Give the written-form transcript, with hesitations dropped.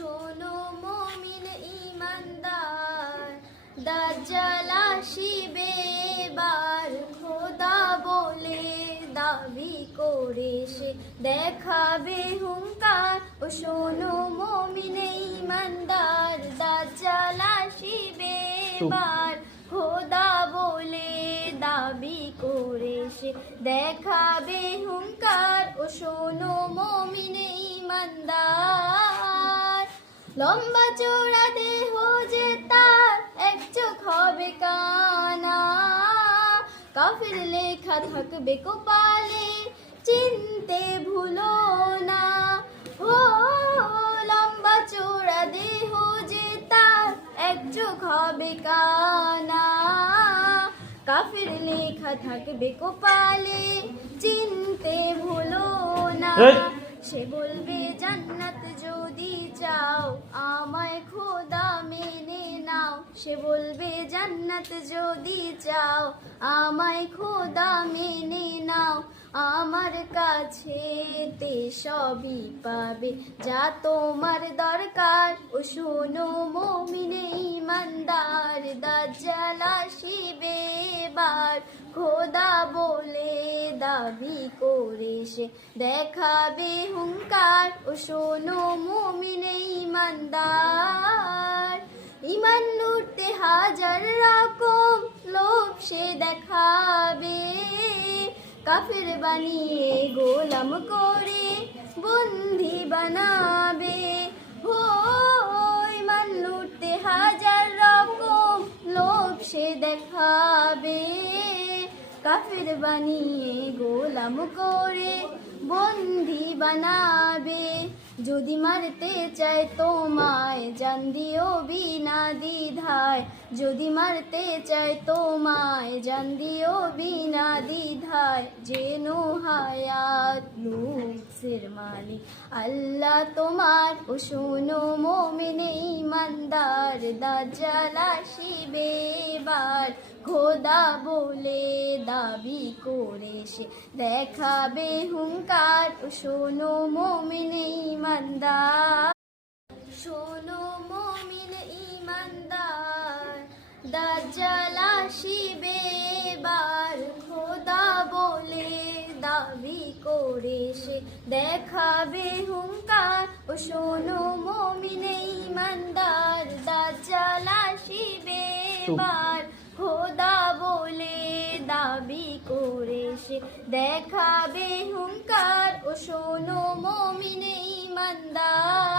শোনো মুমিন ঈমানদার, দাজ্জাল আসিবে এবার, খোদা বলে দাবি করে সে দেখাবে হুঙ্কার। ও শোনো মুমিন ঈমানদার, দাজ্জাল আসিবে এবার, খোদা বলে দাবি করে সে দেখাবে হুঙ্কার। ও শোনো মুমিন ঈমানদার, লম্বা চওড়া দেহ যে তার, এক চোখ হবে কানা, কাফির লেখা থাকবে কপালে, চিনতে ভুলো না। ও লম্বা চওড়া দেহ যে তার, এক চোখ হবে কানা, কাফির লেখা থাকবে কপালে, চিনতে ভুলো না। সে বলবে জান্নাত যদি চাও, আমায় খোদা মেনে নাও। সে বলবে জান্নাত যদি চাও, আমায় খোদা মেনে নাও। আমার কাছে তে সবই পাবে যা তোমার দরকার। ও শোনো মুমিন ঈমানদার, দাজ্জাল আসিবে এবার, খোদা বলে দাবি করে সে দেখাবে হুঙ্কার। ও শোনো মুমিন ঈমানদার, ঈমান লুটতে হাজার রকম লোভ সে দেখাবে, কাফির বানিয়ে গোলাম করে বন্দি বানাবে। ও ঈমান লুটতে হাজার রকম লোভ সে দেখাবে, কাফির বানিয়ে গোলাম করে বন্দি বানাবে। যদি মারতে চায় তোমায়, জান দিও বিনা দ্বিধায়। যদি মারতে চায় তোমায়, জান দিও বিনা দ্বিধায়। জেনো হায়াত লুৎফের মালিক আল্লাহ তোমার। ও শোনো মুমিন ঈমানদার, দাজ্জাল আসিবে এবার, খোদা বলে দাবি করে সে দেখাবে হুঙ্কার। ও শোনো মুমিন ঈমানদার, শোনো মুমিন ঈমানদার, দাজ্জাল আসিবে এবার, খোদা বলে দাবি করে সে দেখাবে হুঙ্কার। ও শোনো মুমিন ঈমানদার, দাজ্জাল আসিবে এবার, খোদা বলে দাবি করে সে দেখাবে হুঙ্কার। ও শোনো মুমিন ঈমানদার।